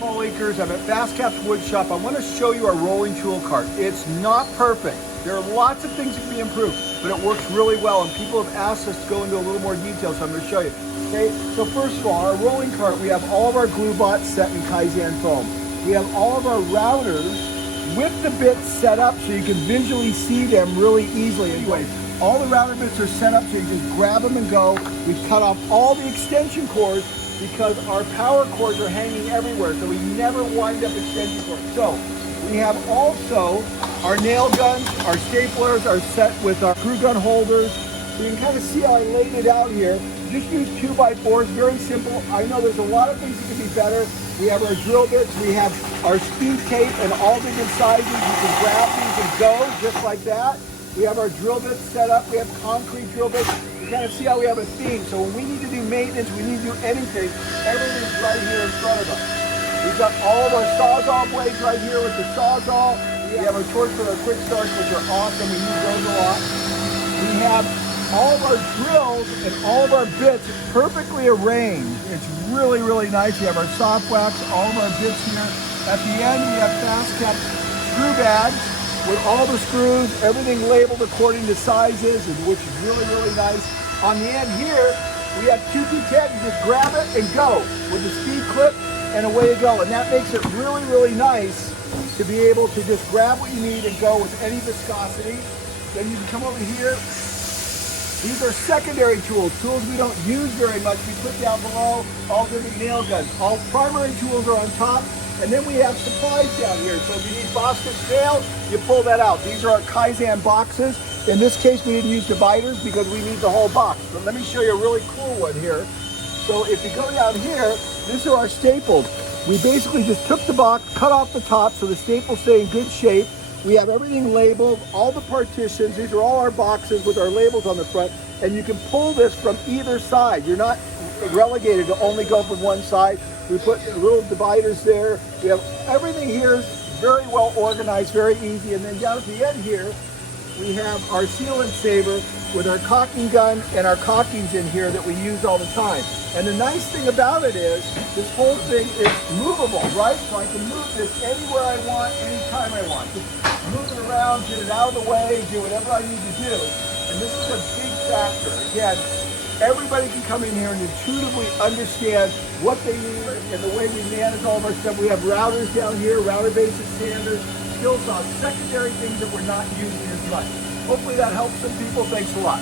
Paul Akers. I'm at Fast Caps Wood Shop. I want to show you our rolling tool cart. It's not perfect. There are lots of things that can be improved, but it works really well, and people have asked us to go into a little more detail, so I'm going to show you. Okay, so first of all, our rolling cart, we have all of our glue bots set in Kaizen foam. We have all of our routers with the bits set up so you can visually see them really easily. Anyway, all the router bits are set up so you just grab them and go. We've cut off all the extension cords because our power cords are hanging everywhere, so we never wind up extension cords. So we have also our nail guns, our staplers are set with our screw gun holders. So you can kind of see how I laid it out here. Just use 2x4s, very simple. I know there's a lot of things that can be better. We have our drill bits, we have our speed tape in all different sizes. You can grab these and go just like that. We have our drill bits set up. We have concrete drill bits. You kind of see how we have a theme. So when we need to do maintenance, we need to do anything, everything's right here in front of us. We've got all of our Sawzall blades right here with the Sawzall. We have our torch with our quick starts, which are awesome. We use those a lot. We have all of our drills and all of our bits perfectly arranged. It's really, really nice. We have our soft wax, all of our bits here. At the end, we have Fast Cap screw bags with all the screws, everything labeled according to sizes, and which is really, really nice. On the end here, we have 2T10. You just grab it and go with the speed clip, and away you go. And that makes it really, really nice to be able to just grab what you need and go with any viscosity. Then you can come over here. These are secondary tools we don't use very much. We put down below all different nail guns. All primary tools are on top, and then we have supplies down here. So if you need Boston nail, you pull that out. These are our Kaizen boxes. In this case, we didn't use dividers because we need the whole box. But let me show you a really cool one here. So if you go down here, these are our staples. We basically just took the box, cut off the top so the staples stay in good shape. We have everything labeled, all the partitions. These are all our boxes with our labels on the front. And you can pull this from either side. You're not relegated to only go from one side. We put little dividers there. We have everything here is very well organized, very easy. And then down at the end here, we have our sealant saver with our caulking gun and our caulkings in here that we use all the time. And the nice thing about it is this whole thing is movable, right? So I can move this anywhere I want, anytime I want. Just move it around, get it out of the way, do whatever I need to do. And this is a big factor. Again, everybody can come in here and intuitively understand what they need and the way we manage all of our stuff. We have routers down here, router basic standards, skill saws, secondary things that we're not using as much. Hopefully that helps some people. Thanks a lot.